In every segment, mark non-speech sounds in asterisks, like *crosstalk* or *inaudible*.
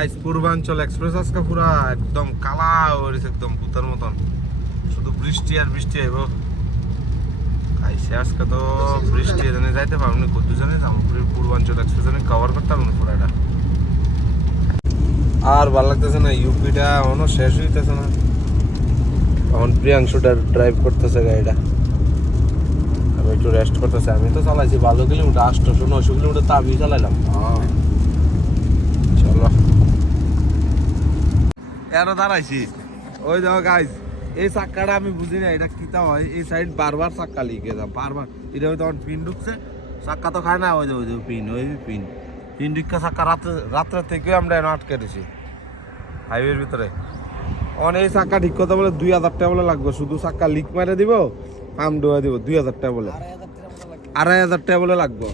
Guys পূর্বাঞ্চল express আজকে পুরা একদম কালা হয়েছে একদম ভূতের মতন। শুধু বৃষ্টি আর বৃষ্টি আইব আইসে আজকে তো বৃষ্টি এখানে যাইতে পারব কত জানে জামপুরের পূর্বাঞ্চল এক্সপ্রেস আমি কভার করতে পারব না পুরাটা আর ভালো লাগতেছে না ইউপিটা এখনও শেষ হইতেছে না। এখন প্রিয়াংশুটা ড্রাইভ করতেছে গাড়িটা। আমি একটু রেস্ট করতেছে। আমি তো চালাইছি, ভালো কিলোমিটার আটশোশো নশো কিলোমিটার তো আমি চালাইলাম। চলো এরও দাঁড়াইছি। ওই দেখো গাইজ এই চাক্কাটা আমি বুঝি না এটা কিতা হয়? এই সাইড বারবার চাক্কা লিখে যা বারবার। এটা তখন পিন ঢুকছে। চাক্কা তো খায় না ওই যে ওই যে পিন ওই যে পিন পিন ঢুকা চাক্কা রাত্রে রাত্রে থেকেও আমরা আটকে দিছি। হাইওয়ের ভিতরে। অন এই চাক্কা ঠিক করতে বলে দুই হাজার টাকা বলে লাগবে। শুধু চাক্কা লিক মারে দিব পাম ডোয়া দিব দুই হাজার টাকা বলে। আড়াই হাজার টাকা বলে লাগবে।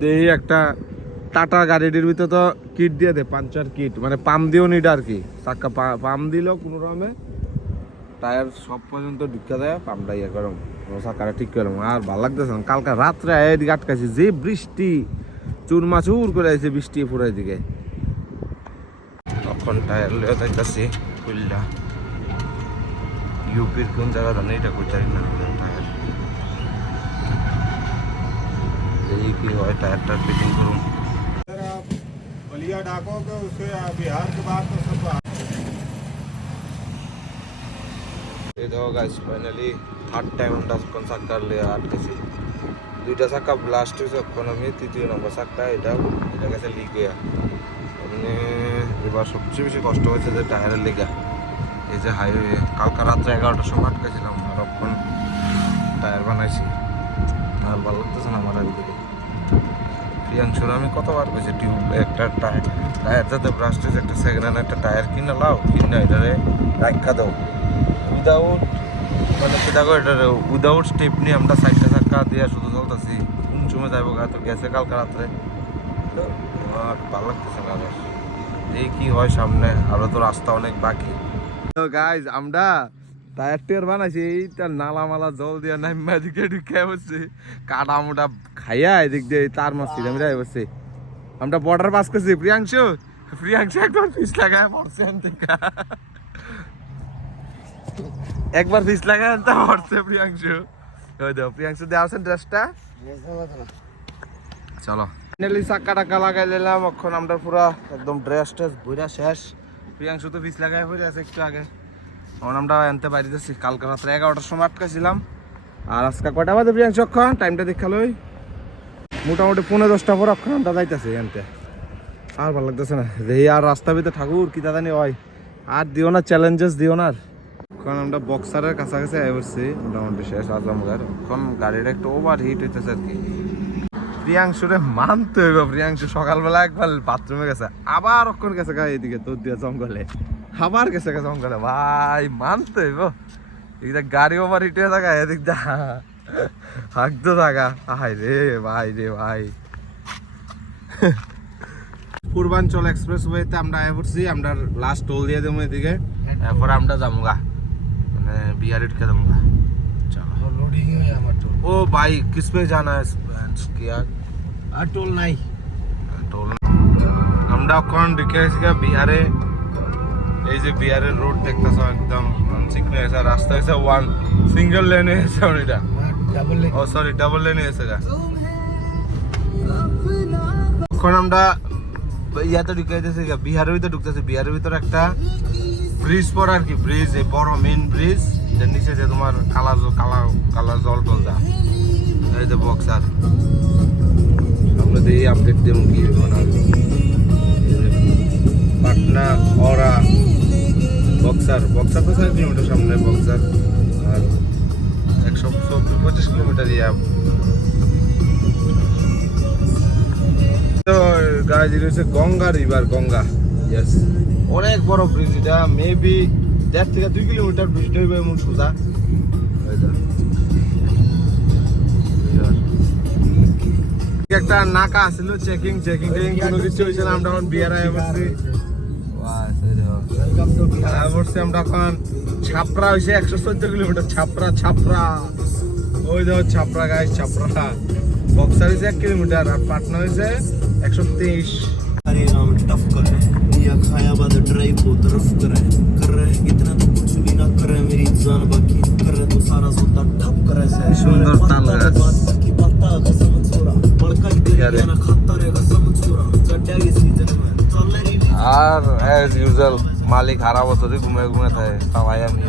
দেখি একটা টাটা গাড়িটির ভিতরে তো কিট দিয়ে দে পাঞ্চার কিট মানে পাম দিও নিটা আর কি। চাক্কা পাম দিলেও কোনো রকমে। টায়ার সব পর্যন্ত ঢুকা দেয় পামটা ইয়ে করম চাক্কাটা ঠিক করলাম আর ভালো লাগতেছে না, কালকে রাত্রে এদিকে আটকাইছি, যে বৃষ্টি, চুরমা চুর করে আছে বৃষ্টি পুরো দিকে তখন টায়ার লিয়ে যাইতাছি কুল্লা ইউপির কোন জায়গা জানি, এটা কই জানি না টায়ার এই কি হয় টায়ারটা ফিটিং করুন बलिया डाकोगे उससे बिहार के बाद तो सब এই দেখো গাইস ফাইনালি থার্ড টাইম আমরা কোন চাক্কার লিয়ে আটকেছি দুইটা চাক্কা ব্লাস্ট হয়েছে এখন আমি তৃতীয় নম্বর চাক্কা এটা এটা গেছে লিক হইয়া এমনি এবার সবচেয়ে বেশি কষ্ট হয়েছে যে টায়ারের লেগা এই যে হাইওয়ে কালকা রাত্রে এগারোটার সময় আটকেছিলাম আর এখন টায়ার বানাইছি আর ভালো লাগতেছে না আমার দিকে প্রিয়াংশুর আমি কতবার কইছি টিউব একটা টায়ার টায়ার যাতে ব্রাস্ট হয়েছে একটা সেকেন্ড হ্যান্ড একটা টায়ার কিনে লাও কিনে এটারে রাখা দাও। উইদাউট মানে সেটা করে এটা উইদাউট স্টেপ নিয়ে আমরা সাইডটা চাক্কা দিয়ে শুধু চলতেছি। কোন সময় যাইব গা, তো গেছে কালকে রাত্রে। তো ভালো লাগতেছে না এই কি হয় সামনে, আরও তো রাস্তা অনেক বাকি। গাইজ আমরা টায়ার টিয়ার বানাইছি এইটা নালা মালা জল দিয়ে নাইমা দিকে ঢুকে বসছে কাটা মোটা খাইয়া এদিক দিয়ে তার মাছ ছিলাম রে বসছে। আমরা বর্ডার পাস করছি। প্রিয়াংশু প্রিয়াংশু একবার ফিস লাগায়, মরছে থেকে একবার ফিস লাগায় আনতে মরছে প্রিয়াংশু। ওই দেখো, প্রিয়াংশু দেওয়া আছেন ড্রেসটা চলো। ফাইনালি চাক্কা টাক্কা লাগাই নিলাম, এখন আমরা পুরা একদম ড্রেস ট্রেস বইরা শেষ। প্রিয়াংশু তো ফিস লাগাই হয়ে আছে একটু আগে। এখন আমরা আনতে যাচ্ছি। কালকে রাত্রে এগারোটার সময় আটকাছিলাম আর আজকে কয়টা বাজে প্রিয়াংশু অক্ষণ টাইমটা দেখালোই মোটামুটি পনেরো দশটা পর অক্ষণ আমরা এনতে। আর ভালো লাগতেছে না। দেখি আর রাস্তা ভিতরে ঠাকুর, কি জানি হয়। আর দিও না চ্যালেঞ্জেস দিও না এখন আমরা বক্সারের কাছাকাছি আই বসছি মোটামুটি শেষ আজমগড় এখন গাড়িটা একটু ওভার হিট হইতেছে আর কি। প্রিয়াংশুরে মানতে হইব, প্রিয়াংশু সকালবেলা একবার বাথরুমে গেছে, আবার অক্ষণ গেছে গা এদিকে, তোর দিয়ে জঙ্গলে। আবার গেছে গা জঙ্গলে, ভাই, মানতে হইব। এদিকে গাড়ি ওভার হিট হয়ে থাকা, এদিক দা হাঁকতে থাকা হাই রে ভাই রে ভাই পূর্বাঞ্চল এক্সপ্রেস ওয়েতে আমরা আয় পড়ছি আমরা লাস্ট টোল দিয়ে দেবো এদিকে এরপর আমরা যাবো গা মানে বিহারিট কে যাবো গা চলো लोडिंग है हमारा टोल ओ भाई किस पे जाना है क्या আর টোল নাই টোল আমরা এখন ঢুকে গেছি গা বিহারে এই যে বিহারের রোড দেখতেছ একদম আনসিকন হয়েছে আর রাস্তা হয়েছে ওয়ান সিঙ্গেল লেনে হয়েছে এটা ডাবল ও সরি ডাবল লেনে হয়েছে গা। এখন আমরা ইয়াতে বিহারের ভিতরে ঢুকতেছি। বিহারের ভিতরে একটা ব্রিজ পর আর কি ব্রিজ এই বড় মেন ব্রিজ নিচে যে তোমার কালা কালা কালা জল টল যা। এই যে বক্সার আমরা দিয়ে আপডেট দেবো কি না পাটনা ওরা বক্সার বক্সার তো কিলোমিটার সামনে বক্সার আর একশো চব্বিশ পঁচিশ কিলোমিটার ইয়া। গাছ রয়েছে গঙ্গা রিভার গঙ্গা ইয়েস অনেক বড় ব্রিজ এটা মেবি দেড় থেকে দুই কিলোমিটার ব্রিজটা হইবে এমন সোজা। একটা নাকা আছিল চেকিং চেকিং টেকিং কোনো কিছু হয়েছে না আমরা এখন বিয়ার আয় আমরা এখন ছাপরা হয়েছে একশো সত্তর কিলোমিটার। ছাপরা ছাপরা ওই দেখো ছাপরা গাছ ছাপরা বক্সার হয়েছে এক কিলোমিটার আর পাটনা হয়েছে একশো তেইশ। আরে टफ कर रहा है या खायाबाद ड्राइव সারা বছরই ঘুমে ঘুমে থাকে সবাই আমি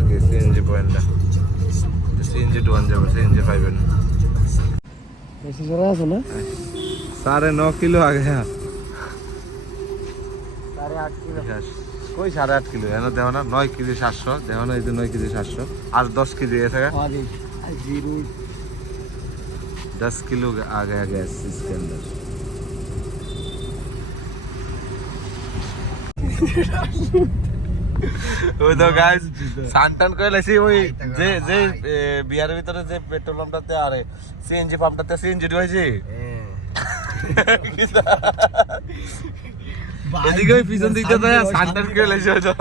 আর কি সিএনজি পয়েন্টটা সিএনজি টু ওয়ান সিএনজি ফাইভে না? সাড়ে ন কিলো আগে হ্যাঁ। কই সাড়ে আট নয় কেজি সাতশো। দেহ না নয় কেজি সাতশো। আর দশ কেজি থাকে। দশ কিলো আগে আগে *laughs* *laughs* ওই তো গাইস সানটান করে লাইছি ওই যে যে বিয়ারের ভিতরে যে পেট্রোল পাম্পটাতে আরে সিএনজি পাম্পটাতে সিএনজি হয়েছে *laughs* এদিকে ওই পিছন দিকটা তো সানটান করে লাইছি ওই তো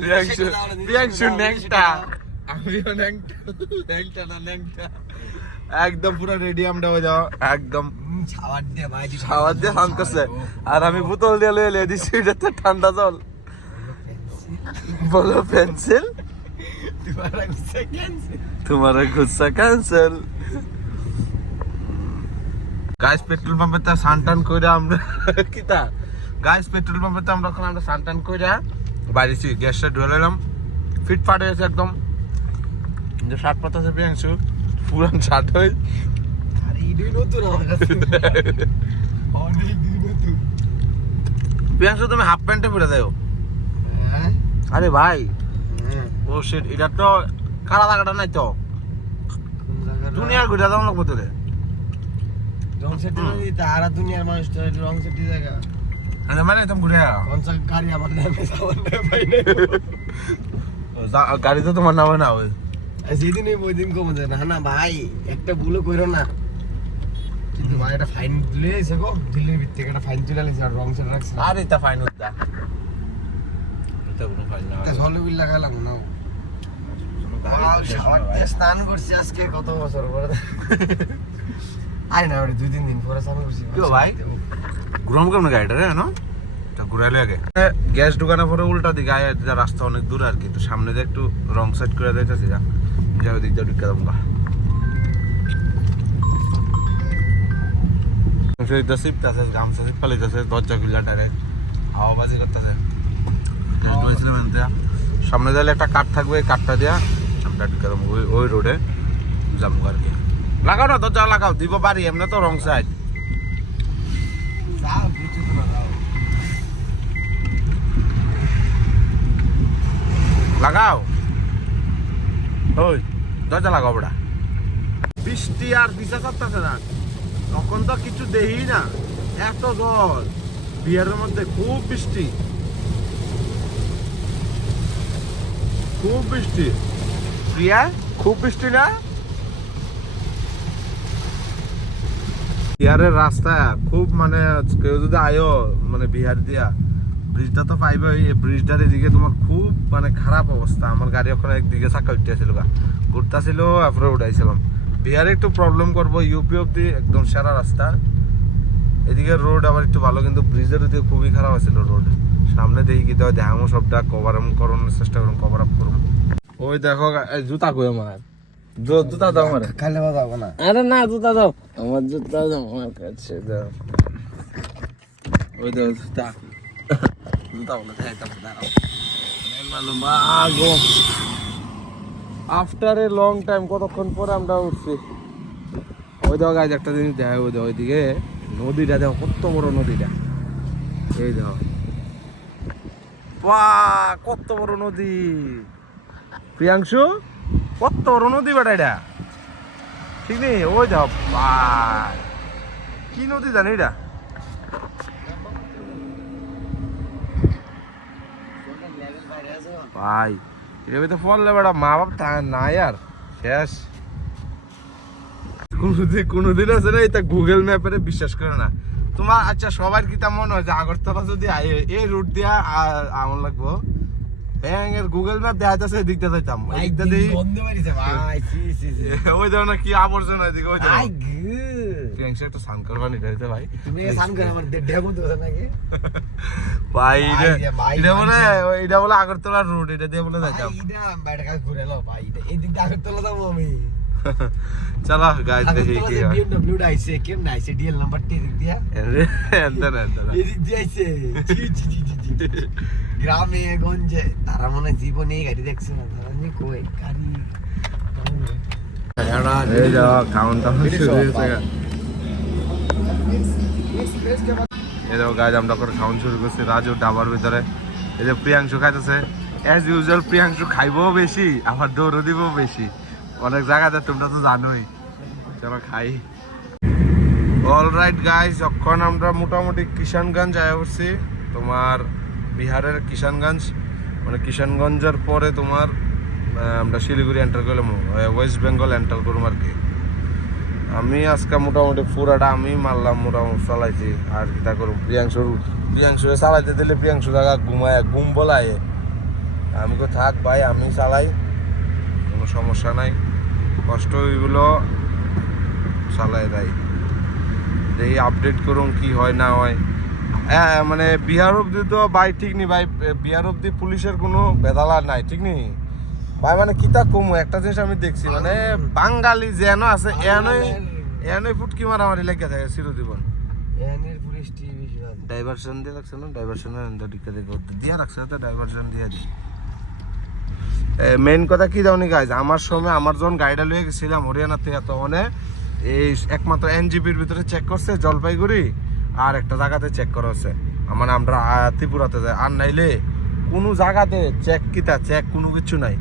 প্রিয়াংশু প্রিয়াংশু ন্যাংটা। আমিও ন্যাংটা ন্যাংটা না ন্যাংটা। একদম পুরো রেডি আমরা হয়ে যাও। একদম। ছাওয়ার দে ভাই দিয়ে করছে আর আমি বোতল দিয়ে লয়ে লিয়ে দিচ্ছি এটাতে ঠান্ডা জল। বলো পেন্সিল তোমার গুচ্ছা ক্যান্সেল গাইস পেট্রোল পাম্পে তো সানটান কইরা আমরা কিতা গাইস পেট্রোল পাম্পে তো আমরা ওখানে আমরা সানটান কইরা বাড়িছি গ্যাসটা ঢুলে এলাম ফিটফাট হয়েছে একদম যে শার্ট পাতা আছে পেয়েছ পুরান শার্ট হয়ে প্রিয়াংশু তুমি হাফ প্যান্টে পরে দেও হ্যাঁ। আরে ভাই। ও শিট এটা তো কালা লাগাটা নাই তো? দুনিয়ার ঘুরে দাম লাগবো তোরে। রং সেটি তারা দুনিয়ার মানুষ তো রং সেটি জায়গা। আরে মানে তুমি ঘুরে আও। কোন সব গাড়ি আমার নামে সামান্য পাই না গাড়ি তো তোমার নামে না ওই। যেদিন ওই দিন কমে যায়। না না ভাই একটা ভুলও করো না। কিন্তু ভাই একটা ফাইন দিলে এসে গো। দিল্লির ভিত্তি একটা ফাইন চলে আলিস আর রং সেটা রাখছে আর এটা ফাইন উদ্দা। এটা কোনো ফাইন না লাগালাম না স্নান করছি আজকে কত বছর পরে? না ওরে দুই তিন দিন পরে স্নান করছি। কি গো ভাই? ঘুরাম কেমন গাড়িটা রে না তা ঘুরাইলে আগে। গ্যাস ঢুকানোর পরে উল্টা দিকে আয় যা রাস্তা অনেক দূর আর কি তো সামনে দিয়ে একটু রং সাইড করে দিতেছি যা। যা ওই দিক দিয়ে ঢুকে দেবো গা গামছা সিপ পালিতেছে দরজা খুললা ডাইরেক্ট হাওয়া বাজি করতেছে। সামনে দিলে একটা কাঠ থাকবে কাঠটা আমরা ঢুকে ওই ওই রোডে যাব আর কি। লাগাও না দরজা লাগাও। দিব পারি এমনি তো রং সাইড লাগাও। ওই দরজা লাগাও বড়া। বৃষ্টি আর পিছা করতেছে না। তখন তো কিছু দেই না। এত জল। বিহারের মধ্যে খুব বৃষ্টি। খুব বৃষ্টি। প্রিয়া, খুব বৃষ্টি না? বিহারের রাস্তা খুব মানে কেউ যদি আয়ো মানে বিহার দিয়া, ব্রিজটা তো পাইবে এই ব্রিজটার এদিকে তোমার খুব মানে খারাপ অবস্থা। আমার গাড়ি ওখানে একদিকে চাকা উঠতেছিল গা। ঘুরতেছিল, তারপরে উঠাইছিলাম। বিহারে একটু প্রবলেম করব ইউপি অব্দি একদম সেরা রাস্তা। এদিকে রোড আবার একটু ভালো, কিন্তু ব্রিজের ওদিকে খুবই খারাপ আছিল রোড সামনে দেখি কি দেওয়া দেখামো সবটা কভার আপ করানোর চেষ্টা করুন কভার আপ করুন। ওই দেখো এই জুতা কই আমার? জুতা দাও আমার। কালে বাজাবো না। আরে না জুতা দাও। আমার জুতা দাও আমার কাছে দাও। ওই দাও জুতা। জুতা বলে দেখাইতাম দাঁড়াও মালুম আগো। আফটার এ লং টাইম কতক্ষণ পরে আমরা উঠছি? ওই দেখো গাছ একটা জিনিস দেখা ওই দেখো ওইদিকে নদীটা দেখো কত বড় নদীটা। এই দেখো। বা, কত বড় নদী। প্রিয়াংশু, কত বড় নদী বেটা এটা? ঠিক নেই? ওই যাও ভাই কি নদী জানি এটা? ভাই এর ভিতরে পড়লে বেটা। মা বাপ তা- নাই আর, শেষ। কোনোদিন কোনোদিন আছে না, এটা গুগল ম্যাপে বিশ্বাস করে না। তোমার আচ্ছা সবার কি তা মনে হয় যে আগরতলা যদি এই রুট দিয়া আমার লাগবো? ব্যাং গুগল ম্যাপ দেখাইতেছে এদিক দিয়ে যাইতাম। এদিক দিয়ে দেই ওই দাও না কি আবর্জনা এদিকে ওই দাও একটা সান করবা নি ভাই। তুমি সান করে আমার দেড় মতো নাকি? ভাই ভাই এটা রে, ভাই, এটা বলে ভাই। এটা বলে আগরতলার রুট এটা দিয়ে বলে যাইতাম। এইটা বাইরে কাজ ঘুরে এলো ভাই এটা এই দিক দিয়ে আগরতলা যাব আমি। হয় জি, জি, জি, জি, জি। গ্রামে গঞ্জে তারা মনে হয় জীবনে গাড়ি দেখছে না তারা নি কই গাড়ি এই যাও কাউন্টার শুরু হয়েছে গা। এই দেখো গাছ আমরা করে খাওয়ান শুরু করছি রাজু ডাবার ভিতরে এই যে প্রিয়াংশু খাইতেছে অ্যাজ ইউজুয়াল প্রিয়াংশু খাইবও বেশি আবার দৌড়ও দিবও বেশি অনেক জায়গাতে তোমরা তো জানোই। চলো খাই। অল রাইট গাইজ যখন আমরা মোটামুটি কিষানগঞ্জ আয়া পড়ছি। তোমার বিহারের কিষানগঞ্জ। মানে কিষানগঞ্জের পরে তোমার আমরা শিলিগুড়ি এন্টার করলাম ওয়েস্ট বেঙ্গল এন্টার করলাম আর কি। আমি আজকে মোটামুটি পুরাটা আমি মারলাম, মোটামুটি চালাইছি। আর কি তা করুম প্রিয়াংশুর প্রিয়াংশু চালাইতে দিলে প্রিয়াংশু জায়গা ঘুমায়, ঘুম বলায়। আমি কই, থাক ভাই, আমি চালাই। কোনো সমস্যা নাই। কষ্ট ওইগুলো চালাই দেয়। এই আপডেট করুন কি হয় না হয়। হ্যাঁ মানে বিহার অব্দি তো ভাই ঠিক নি ভাই। বিহার অব্দি পুলিশের কোনো বেদালা নাই ঠিক নি ভাই মানে কিতা কম একটা জিনিস আমি দেখছি মানে বাঙালি যেন আছে এনই এনই ফুটকি মারামারি লেগে থাকে চিরজীবন। ডাইভারশন দিয়ে রাখছে না দিকে দিয়ে রাখছে তো ডাইভারশন দিয়ে দিই। মেইন কথা কি জানি গাইজ আমার সময় আমার যখন গাড়িটা লয়ে গেছিলাম হরিয়ানা থেকে, তখন এই একমাত্র এনজিপির ভিতরে চেক করছে, জলপাইগুড়ি আর একটা জায়গাতে চেক করা আমার আমরা ত্রিপুরাতে যাই আর নাইলে কোনো জায়গাতে চেক কিতা চেক কোনো কিছু নাই।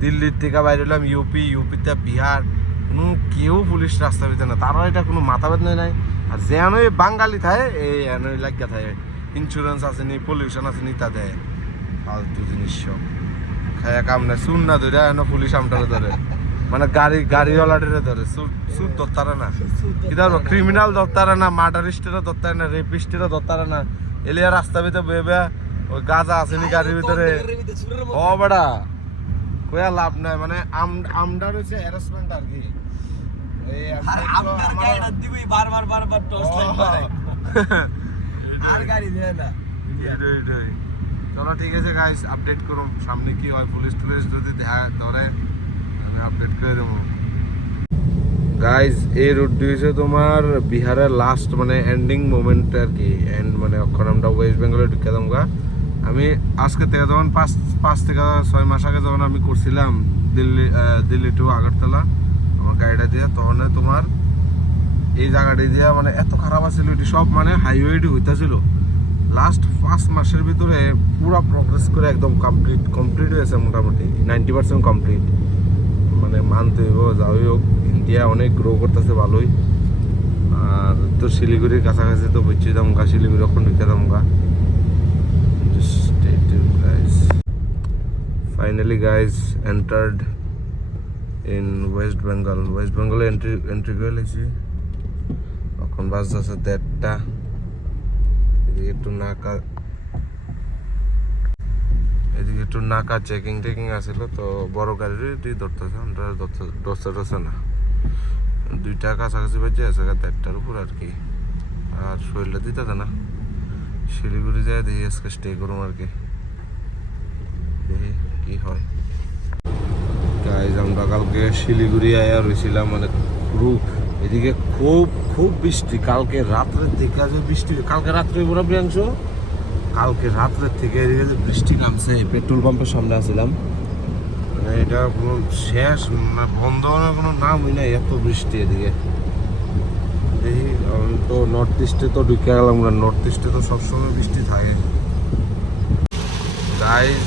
দিল্লির থেকে বাইরে হলাম ইউপি ইউপিতে বিহার, কোনো কেউ পুলিশ রাস্তা ভিতরে না তারা এটা কোনো মাথা বেদনা নাই। আর যেনই বাঙালি থাকে, এই এনই লাগিয়া থাকে ইন্স্যুরেন্স আছে নি পলিউশন আছে নি তা ফালতু জিনিস সব। খায়া কাম নাই। সুন না ধরে এনে পুলিশ আমটারে ধরে। মানে গাড়ি গাড়িওয়ালাটারে ধরে। সুদ ধরতারে না। কি ধরবো? ক্রিমিনাল ধরতারে না মার্ডারিস্টেরও ধরতারে না রেপিস্টেরও ধরতারে না। এলিয়া রাস্তা ভিতরে বয়ে ওই গাজা আসেনি গাড়ির ভিতরে। ও বেড়া কয়া লাভ নাই। মানে আম- আমডার হচ্ছে হ্যারাসমেন্ট আর কি। বারবার বারবার টর্চ লাইট *laughs* আর গাড়ি দেয় না। চলো, ঠিক আছে গাইস আপডেট করুন সামনে কি হয়, পুলিশ টুলিশ যদি ধরে, আমি আপডেট করে দেবো। গাইস এই রুটটি হচ্ছে তোমার বিহারের লাস্ট মানে এন্ডিং মোমেন্ট আর কি। এন্ড মানে এখন আমরা ওয়েস্ট বেঙ্গলে ঢুকে গা। আমি আজকে থেকে যখন পাঁচ পাঁচ থেকে ছয় মাস আগে যখন আমি করছিলাম দিল্লি দিল্লি টু আগরতলা, আমার গাড়িটা দিয়ে, তখন তোমার এই জায়গাটি দিয়ে মানে এত খারাপ আছিল, এটি সব মানে হাইওয়েটি হইতাছিল। লাস্ট পাঁচ মাসের ভিতরে পুরো প্রগ্রেস করে একদম কমপ্লিট কমপ্লিট হয়েছে মোটামুটি। নাইনটি পার্সেন্ট কমপ্লিট মানে মানতে হইব, যাই হোক ইন্ডিয়া অনেক গ্রো করতেছে ভালোই। আর তো শিলিগুড়ির কাছাকাছি তো বুঝছি দামগা, শিলিগুড়ি এখন ঢুকে দামগা। Finally guys entered in West Bengal West বেঙ্গলে এন্ট্রি এন্ট্রি করে লেছি। এখন বাস আছে দেড়টা। এদিকে একটু নাকা এদিকে একটু নাকা চেকিং টেকিং আছিল তো বড় গাড়িরই ধরতেছে, আমরা ধরতে ধরছে না। দুইটা কাছাকাছি বাজে আছে দেড়টার উপর আর কি। আর শরীরটা দিতে না। শিলিগুড়ি যায় দেখি আজকে স্টে করুম আর কি। দেখি কি হয়। গাইজ আমরা কালকে শিলিগুড়ি আয়া রয়েছিলাম মানে পুরো এদিকে খুব খুব বৃষ্টি। কালকে রাত্রের থেকে যে বৃষ্টি, কালকে রাত্রে পুরো প্রিয়াংশ? কালকে রাত্রের থেকে এদিকে যে বৃষ্টি নামছে, পেট্রোল পাম্পের সামনে আসছিলাম মানে এটা কোনো শেষ বন্ধ হওয়ার কোনো নাম হয় না এত বৃষ্টি এদিকে। দেখি তো নর্থ ইস্টে তো ঢুকে গেলাম না নর্থ ইস্টে তো সবসময় বৃষ্টি থাকে। গাইজ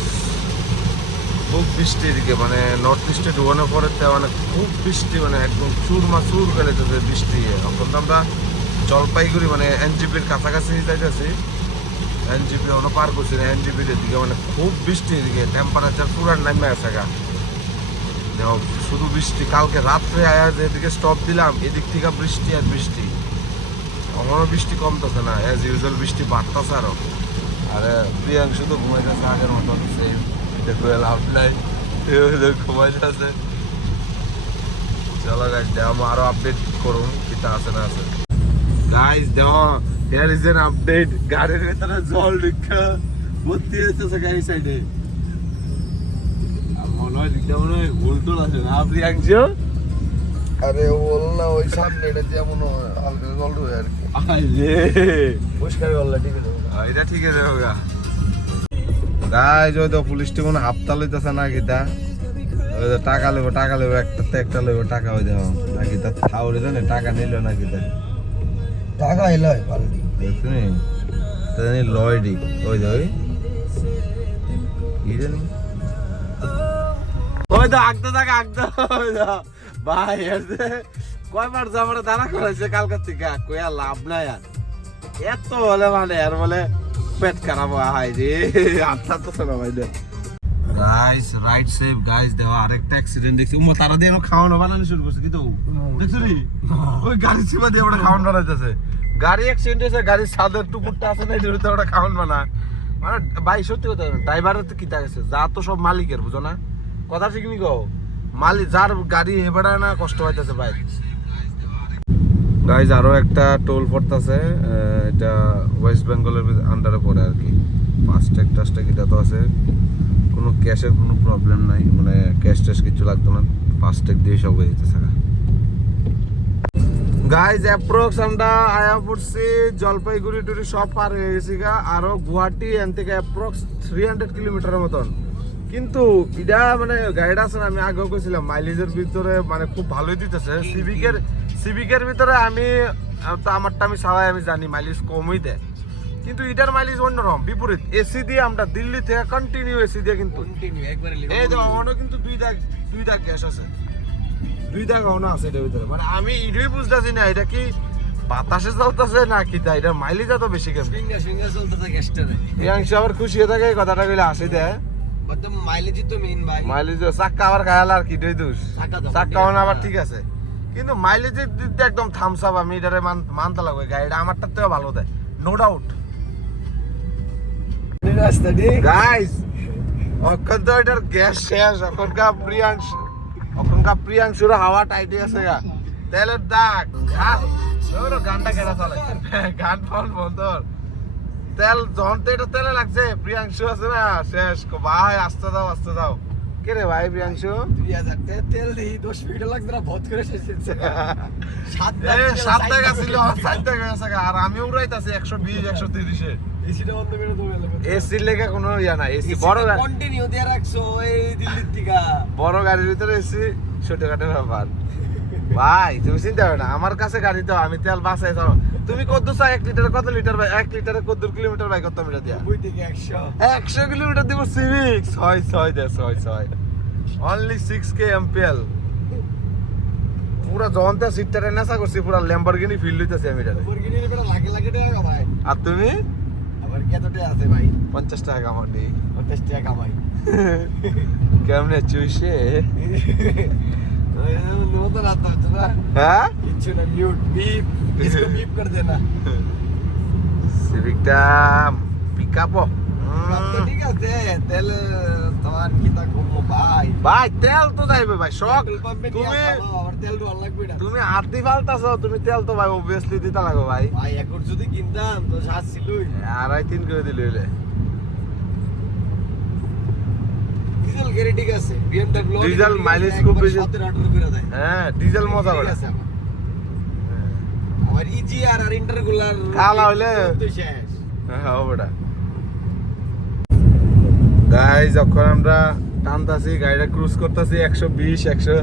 খুব বৃষ্টি এদিকে মানে নর্থ ইস্টে ঢুকানোর পরে মানে খুব বৃষ্টি মানে একদম চুর মা চুর করে যেতেছে বৃষ্টি। এখন তো আমরা জলপাইগুড়ি মানে এনজিপির কাছাকাছি যাইতেছি। এনজিপি ওটা পার করছি না, এনজিপির এদিকে মানে খুব বৃষ্টি এদিকে টেম্পারেচার পুরো নামে আছে গা। শুধু বৃষ্টি, কালকে রাত্রে আয়া যে এদিকে স্টপ দিলাম, এদিক থেকে বৃষ্টি আর বৃষ্টি। এখনও বৃষ্টি কমতেছে না অ্যাজ ইউজুয়াল বৃষ্টি বাড়তেছে আরও। আরে, প্রিয়াংশু তো ঘুমাইতেছে আগের মতন সেই দেখো লাভ নাই ঘুমাইতেছে চলো গাইজ দেখো আরও আপডেট করুন কিটা আছে না আছে। গাইজ দেখো দেয়ার ইজ এন আপডেট গাড়ির ভিতরে জল ঢুকা ভর্তি হয়েছে গাড়ি সাইডে মনে হয় দিকটা মনে হয় আছে না প্রিয়াংশু আরে বল না ওই সামনে এটা যেমন হালকা জল রয়ে আর কি। আরে। পরিষ্কার করলে ঠিক আছে এটা ঠিক আছে হোগা গাইজ ওই তো পুলিশটি কোনো হাপ্তা লইতেছে না গীতা ওই তো টাকা লেবো টাকা লেবো একটা একটা লেবো টাকা ওই দেখো না গীতা খাওয়ারে জানে টাকা নিল না গীতা টাকা এলো পাল্টি। দেখছিনি লয়ডি ওই যে ওই। কি জানি? ওই তো আগতে থাক আগতে ওই তো। ভাই এসে কয়বার যে আমরা দাঁড়া করেছে কালকার থেকে আর লাভ নাই আর। এত হলে মানে আর বলে পেট খারাপ হয় রে। আত্মা তো শোনা ভাই গাইস রাইট সেভ গাইস দেওয়া আরেকটা অ্যাক্সিডেন্ট দেখছি। উমা তারা দিয়ে খাওয়ানো বানানো শুরু করছে কি তো দেখছ নি? ওই গাড়ি দিয়ে ওটা খাওয়ান বানাইতেছে। গাড়ি অ্যাক্সিডেন্ট হয়েছে গাড়ির সাদের টুকুরটা আছে না ভিতরে ওটা খাওয়ান বানা। মানে ভাই সত্যি কথা ড্রাইভারের তো কিতা গেছে? যা তো সব মালিকের বুঝো না? কথা ঠিক নি গো মালিক যার গাড়ি হেবাড়ায় না কষ্ট হইতেছে ভাই। গাইজ আরও একটা টোল পড়তেছে এটা ওয়েস্ট বেঙ্গলের আন্ডারে পড়ে আর কি ফাস্ট্যাগ টাস্ট্যাগ এটা তো আছে। কোনো ক্যাশের কোনো প্রবলেম নাই মানে ক্যাশ ট্যাশ কিছু লাগতো না। ফাস্ট্যাগ দিয়ে সব হয়ে যেতেছে। গাইজ অ্যাপ্রক্স আমরা আয়া পড়ছি, জলপাইগুড়ি টুরি সব পার হয়ে গেছি গা। আরও গুয়াহাটি এন থেকে অ্যাপ্রক্স থ্রি হান্ড্রেড কিলোমিটারের মতন। কিন্তু এটা মানে গাড়িটা আছে না, আমি আগেও কইছিলাম মাইলেজের ভিতরে মানে খুব ভালোই দিতেছে। সিভিকের সিভিকের ভিতরে আমি তো আমারটা আমি চালাই আমি জানি মাইলেজ কমই দেয়। কিন্তু এটার মাইলেজ অন্যরকম বিপরীত। এসি দিয়ে আমরা দিল্লি থেকে কন্টিনিউ এসি দিয়ে কিন্তু এই যে অহনো কিন্তু দুই দাগ দুই দাগ গ্যাস আছে। দুই দাগ অহনো আছে এটার ভিতরে। মানে আমি এটাই বুঝতেছি না এটা কি বাতাসে চলতেছে না কি তা? এটা মাইলেজ এত বেশি স্টারে প্রিয়াংশু আবার খুশি হয়ে থাকে এই কথাটা কইলে আসে দেয়। মাইলেজই তো মেইন ভাই। মাইলেজ চাক্কা আবার খায়াল আর কি দোষ। চাক্কা মানে আবার ঠিক আছে। কিন্তু মাইলেজের দিক দিয়ে একদম থামস আপ আমি এটারে মান- মানতে লাগবে গাড়িটা আমারটার থেকেও ভালো দেয় নো ডাউট গাইস অক্ষণ তো এটার গ্যাস শেষ অখনকার প্রিয়াংশু অখনকার প্রিয়াংশুর হাওয়া টাইটে আছে গা। তেলের দাগ গানটা কেনা চালাচ্ছে গান ফল বন্ধ। তেল যখন তো তেলে লাগছে, প্রিয়াংশু আছে না, শেষ। ভাই, আসতে দাও আসতে দাও। কে রে ভাই প্রিয়াংশু? দুই হাজার টাকা তেল দিই দশ মিনিট না করে শেষ সাত টাকা ছিল সাত টাকা আছে আর আমি উড়াইতাছি একশো বিশ একশো তিরিশে। এসিটা অন্য করে দেবে এসির লেগে কোনো ইয়া না এসি বড় কন্টিনিউ দিয়ে রাখছো এই দিল্লির বড় গাড়ির ভিতরে এসি ছোটখাটো ব্যাপার। ভাই তুমি চিন্তা করো না আমার কাছে গাড়ি তো আমি তেল বাসায় তুমি কত চাই এক লিটারে কত লিটার ভাই? এক লিটারে কত কিলোমিটার ভাই কত মিটার দিয়া? বই থেকে একশো। একশো কিলোমিটার দিব সিভিক ছয় ছয় দে ছয় ছয়। অনলি সিক্স কে এমপিএল পুরা জনতে সিটটারে নেশা করছি পুরা ল্যাম্বরগিনি ফিল হইতেছে আমি এটারে। বর্গিনীর বেটা লাগে লাগে টাকা কামাই আর তুমি? কত টাকা আছে ভাই? পঞ্চাশ টাকা আমার নেই পঞ্চাশ টাকা কামাই। কেমনে চুষে *laughs* মতো রাত হচ্ছে না হ্যাঁ কিচ্ছু না মিউট বিপ इसको বিপ कर देना সিভিকটা পিক আপ তো ঠিক আছে তেল তোমার কি তা করবো ভাই ভাই তেল তো যাইবে ভাই শখ পেট্রোল পাম্পে তুমি নিয়ে খাবো, আবার তেল ডল লাগবে না তুমি আরতি ফালতাছ তুমি তেল তো ভাই অবভিয়াসলি দিতে লাগো ভাই ভাই একর যদি কিনতাম তো সাত ছিলই আড়াই তিন করে দিলে ডিজেল গাড়ি ঠিক আছে বিএমডব্লিউ ডিজেল mileage খুব বেশি। 17 18 করে দেয়। হ্যাঁ ডিজেল মজা করে। আছে আমার। ইজি আর আর ইন্টারকুলার খালা হইলে- শেষ। হ্যাঁ ওটা গাই যখন আমরা টানতাছি গাড়িটা ক্রুজ করতেছি একশো বিশ একশো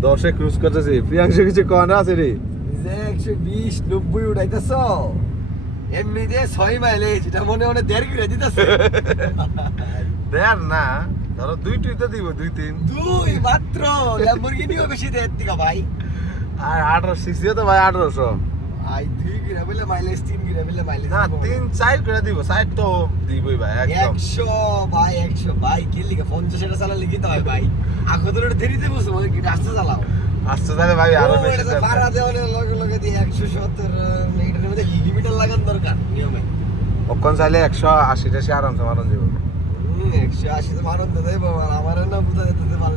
দশে ক্রুজ করতেছি। প্রিয়াংশু কিছু কন আছে রে? একশো বিশ নব্বই উঠাইতেছ? এমনিতে ছয় মাইলেজ এটা মনে মনে দেড় করে দিতেছে। *laughs* দেয়ার না। ধরো দুই টুই দিব দুই তিন। দুই মাত্র ল্যাম্বরগিনিও বেশি দেয় দিকা ভাই। আর আঠারো সিসিও তো ভাই আঠারোশো। ভাই দুই গিরা বলে মাইলেজ তিন গিরা বলে মাইলেজ না তিন চার করে দিব চার তো দিবই ভাই একদম। একশো ভাই একশো ভাই কি লিখে পঞ্চাশ এটা চালালে লিখিত হয় ভাই? আগে তো ওটা দেরিতে বসে বলে কি রাস্তা চালাও? আসতে তাহলে ভাই আরও বেশি এটা তো ভাড়া দেওয়ার লগে লগে দিয়ে একশো সত্তর এটার মধ্যে লিমিটার লাগান দরকার নিয়মে। অক্ষণ চাইলে একশো আশি টাশি আরামসে মারণ দিব। একশো আশি মারণ তো দেবো আমার না বুঝা যেতে ভালো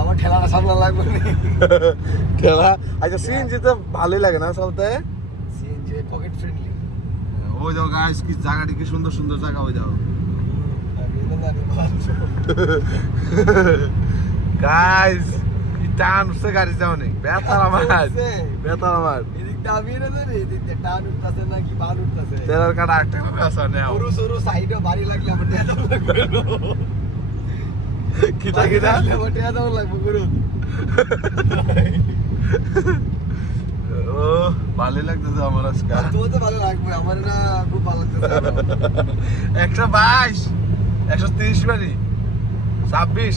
আমার ঠেলাটা সামলা লাগবে না। *laughs* আচ্ছা সিএনজি তো ভালোই লাগে না চলতে? সিএনজি পকেট ফ্রেন্ডলি ওই যাও গাইস কি জায়গাটি কি সুন্দর সুন্দর জায়গা ওই ভালো গাইস কি টান উঠছে গাড়ি যাও নেই বেতার আমার বেতার আমার এদিকটা আমি না জানি টান উঠতেছে না কি বান উঠতেছে। তেলার কাটা করে আসা সরু সরু সাইডে বাড়ি লাগলে আমার টেয়া দাম লাগবে। কিতা কিতা? আমার টেয়া দাম লাগবে গুরু। ও ভালোই লাগতেছে আমার আজকে। তো তো ভালো লাগবে আমার না খুব ভালো লাগতেছে। একশো বাইশ একশো তিরিশ বাড়ি ছাব্বিশ।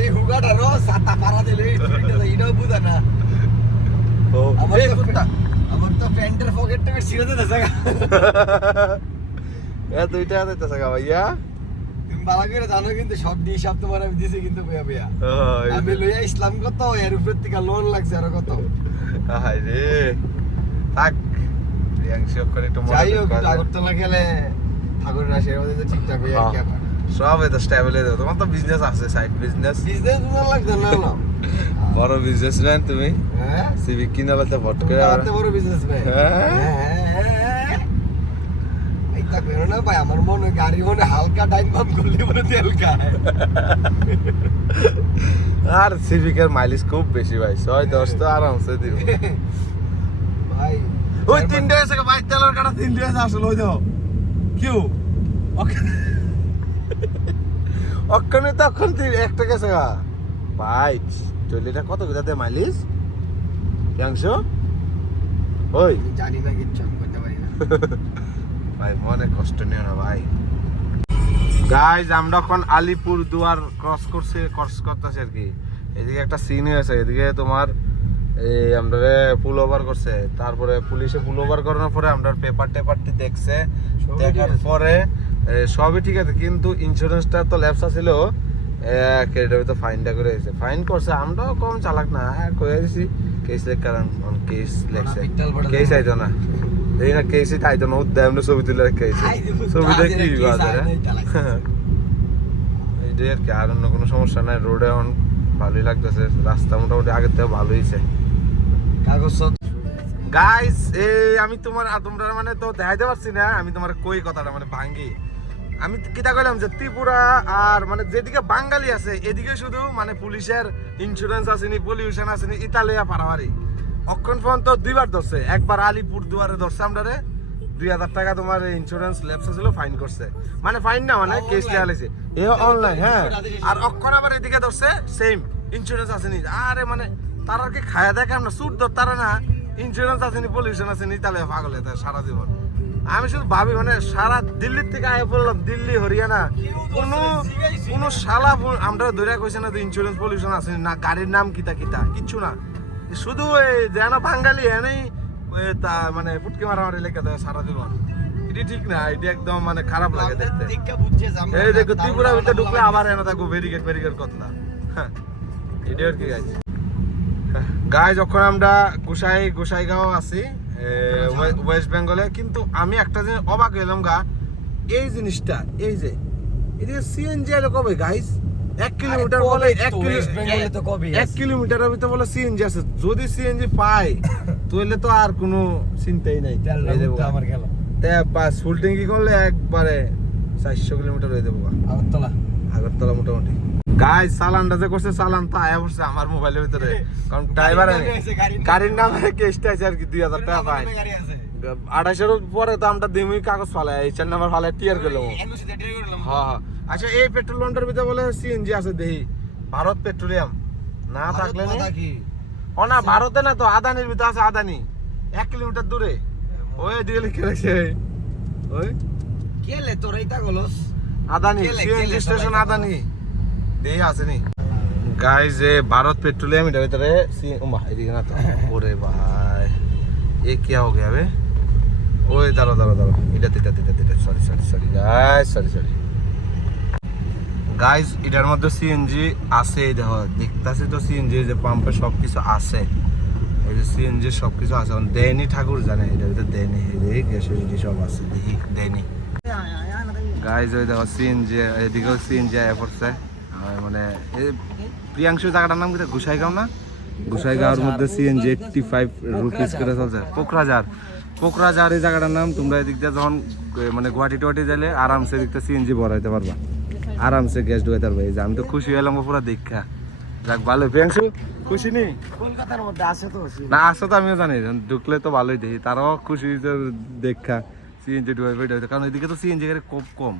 এই হুগাটা রো সাতা পারা দিলে এটাও বুঝা না। তো আমার তো প্যান্টের পকেটটা ছিঁড়ে দিতে এ দুইটা দিতেছে গা ভাইয়া। তুমি ভালো করে জানো কিন্তু সব দিয়ে সব তোমার আমি দিছি কিন্তু বইয়া বইয়া আমি লইয়া ইসলাম কত এর উপর থেকে লোন লাগছে আর কত। হাই রে। থাক প্রিয়াংশ করে একটু যাই হোক। আগরতলা গেলে ঠাকুরের আশীর্বাদে ঠিকঠাক কি হ্যাঁ। সব এটা স্টেবল দেবো তোমার তো বিজনেস আছে সাইড বিজনেস বিজনেস লাগছে না না। বড় বিজনেসম্যান তুমি? হ্যাঁ? সিভিক কিনা বলতে ভট করে হাতে বড় বিজনেস ভাই হ্যাঁ। এইটা বেরো না ভাই আমার মনে হয় গাড়ি মনে হালকা ডাইন পাম্প করলে মনে তেল খায়। আর সিভিকের মাইলেজ খুব বেশি ভাই ছয় দশ তো আরামসে দিব। ভাই ওই তিনটে এসে বাইক তেলের কাটা তিনটে এসে আসলে ওই যাও কিউ? তো অক্ষণ একটা গেছে গা। ভাই চল্লিটা কত মাইলেজ ওই। জানি না কিচ্ছু করতে পারি না। *laughs* ভাই মনে কষ্ট নিও না ভাই। গাইজ আমরা এখন আলিপুর দুয়ার ক্রস করছে ক্রস করতেছে আর কি। এদিকে একটা সিন হয়েছে এদিকে তোমার এই আমরা পুল ওভার করছে তারপরে পুলিশে পুল ওভার করানোর পরে আমরা পেপার টেপারটি দেখছে দেখার পরে সবই ঠিক আছে কিন্তু ইন্স্যুরেন্সটা তো ল্যাপসা ছিল ক্রেডিট তো ফাইনটা করে দিয়েছে ফাইন করছে আমরাও কম চালাক না হ্যাঁ কয়ে দিছি। কেস লেখ কারণ কেস লেখছে। কেস আইতো না। এই না কেসই তাইতো না উদ্যায় আমরা ছবি তুলে দেবো, ছবিটা কি বাজারে। *laughs* এইটাই আর কি আর অন্য কোনো সমস্যা নাই। রোডে এখন ভালোই লাগতেছে। রাস্তা মোটামুটি আগের থেকে ভালোই হয়েছে কাগজ গাইস এই আমি তোমার তোমরা মানে তো দেখাইতে পারছি না। আমি তোমার কই কথাটা মানে ভাঙ্গি। আমি কিতা কইলাম যে ত্রিপুরা আর মানে যেদিকে বাঙালি আছে এদিকে শুধু মানে পুলিশের ইন্স্যুরেন্স আসেনি পলিউশন আসেনি ইতালিয়া পারাবারি অক্ষণ পর্যন্ত দুইবার ধরছে। একবার আলিপুর দুয়ারে ধরছে আমরা দুই হাজার টাকা তোমার ইন্স্যুরেন্স ল্যাপস ছিল ফাইন করছে। মানে ফাইন না মানে কেস লেখা লেছে এ অনলাইন হ্যাঁ। আর অক্ষণ আবার এদিকে ধরছে সেম ইন্স্যুরেন্স আসেনি। আরে মানে তারা কি খায়া দেখাম না সুট ধর তারা না ইন্স্যুরেন্স আসেনি পলিউশন আসেনি তাহলে পাগল সারা জীবন। আমি শুধু ভাবি মানে সারা দিল্লির থেকে আয় পড়লাম দিল্লি হরিয়ানা। কোনো কোনো শালা আমরা ধরে কইছে না যে ইন্স্যুরেন্স পলিউশন আসেনি না গাড়ির নাম কিতা কিতা কিচ্ছু না। শুধু এই যেন বাঙালি এনেই তা মানে পুটকি মারামারি লেখা দেয় সারা জীবন। এটি ঠিক না এটি একদম মানে খারাপ লাগে দেখতে। এই দেখো ত্রিপুরা ভিতরে ঢুকলে আবার এনে থাকব ব্যারিকেড ব্যারিকেড কথা। *laughs* এটি আর কি গাইজ গাই যখন আমরা গোসাই গোসাইগাঁও আছি। ওয়েস্ট বেঙ্গলে কিন্তু আমি একটা জিনিস অবাক হইলাম গা। এই জিনিসটা এই যে এদিকে সিএনজি এলো কবে গাইস এক কিলোমিটার বলে এক তো, কিলো ওয়েস্ট বেঙ্গলে তো কবেই কিলোমিটারের ভিতরে বলে সিএনজি আছে। যদি সিএনজি পাই *laughs* তাহলে তো আর কোনো চিন্তাই নাই। আমার গেল। বাস ফুল ট্যাঙ্কি করলে একবারে চারশো কিলোমিটার হয়ে যাব আগরতলা। আগরতলা মোটামুটি। গাইস চালানটা যে করছে চালান তো আয়া পড়ছে আমার মোবাইলের ভিতরে। কারণ ড্রাইভার গাড়ির নামে। কেসটা আছে আর কি দুই হাজার টাকা পাই আড়াইশোর পরে তো আমরা দিমই কাগজ ফালাই এই চার নাম্বার ফালাই টিয়ার করলাম হ্যাঁ হ্যাঁ। আচ্ছা এই পেট্রোল পাম্পটার ভিতরে বলে সিএনজি আছে দেহি। ভারত পেট্রোলিয়াম না থাকলে ও না ভারতে না তো আদানির ভিতরে আছে আদানি। এক কিলোমিটার দূরে। ওই দিকে লিখে রাখছে ওই। কেলে তোর এইটা গলস আদানি সিএনজি স্টেশন আদানি। দেই আসেনি গাই যে ভারত পেট্রোলিয়াম এটার ভিতরে এদিকে না তো ওরে ভাই এ কিয়া হ গেয়া বে ওই দাঁড়ো দাঁড়ো দাঁড়ো এটা এটা এটা এটা sorry sorry sorry guys sorry sorry guys এটার মধ্যে সিএনজি আছে দেখো দেখতেছি তো সিএনজি যে পাম্পে সব কিছু আছে এই যে সিএনজি সব কিছু আছে দেয়নি ঠাকুর জানে এটার ভিতরে দেয়নি এই গ্যাসের সব আছে দেখি দেয়নি গাইজ ওই দেখো সিএনজি এদিকেও সিএনজি আয়া পড়ছে মানে এই প্রিয়াংশু জায়গাটার নাম কি গুসাইগাঁও না? গুসাইগাঁওর মধ্যে সিএনজি এইটটি ফাইভ রুপিস করে চলছে। কোকরাঝার। কোকরাঝার এই জায়গাটার নাম তোমরা এদিক দিয়ে যখন মানে গুয়াহাটি টুয়াটি গেলে আরামসে এদিক দিয়ে সিএনজি ভরাইতে পারবা। আরামসে গ্যাস ঢুকাইতে পারবে। এই যে আমি তো খুশি হলাম পুরো দেখা। যাক ভালো। প্রিয়াংশু খুশি নেই কলকাতার মধ্যে আছে তো না আসো তো আমিও জানি। ঢুকলে তো ভালোই দেখি। তারাও খুশি দেখা। সিএনজি হইতে কারণ এদিকে তো সিএনজি গাড়ি খুব কম।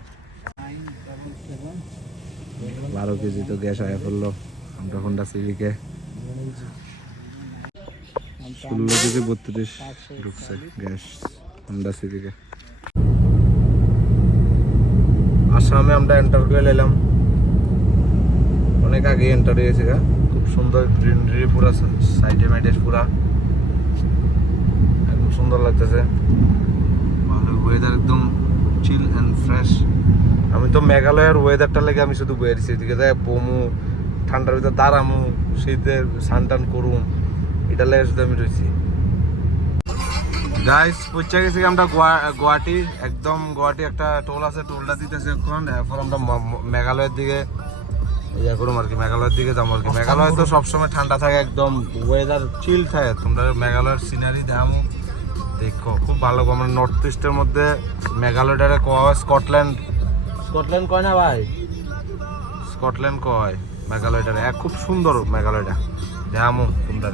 বারো কেজি তো গ্যাস আয়া করল আমরা হন্ডা সিভিকে ষোলো কেজি বত্রিশ ঢুকছে গ্যাস হন্ডা সিভিকে আসামে আমরা এন্টার করে নিলাম। অনেক আগে এন্টার হয়েছে গা। খুব সুন্দর গ্রিনারি পুরা সাইডে মাইডে পুরা। একদম সুন্দর লাগতেছে। ভালো ওয়েদার একদম চিল অ্যান্ড ফ্রেশ আমি তো মেঘালয়ের ওয়েদারটা লেগে আমি শুধু বেরিয়েছি এদিকে যাই বমু ঠান্ডার ভিতরে দাঁড়ামু শীতে সান টান করুম এটা লেগে শুধু আমি রয়েছি। গাইস পৌঁছে গেছি আমরা গোয়া- গুয়াহাটি একদম গুয়াহাটি একটা টোল আছে টোলটা দিতেছে এখন এরপর আমরা মেঘালয়ের দিকে ইয়া করুম আর কি মেঘালয়ের দিকে যাব আর কি। মেঘালয় তো সবসময় ঠান্ডা থাকে একদম ওয়েদার চিল থাকে তোমরা মেঘালয়ের সিনারি দেখামো দেখো খুব ভালো আমরা নর্থ ইস্টের মধ্যে মেঘালয়টারে কয় স্কটল্যান্ড স্কটল্যান্ড কয় না ভাই? স্কটল্যান্ড কয়? মেঘালয়টা এক খুব সুন্দর মেঘালয়টা। দেখামো তোমরা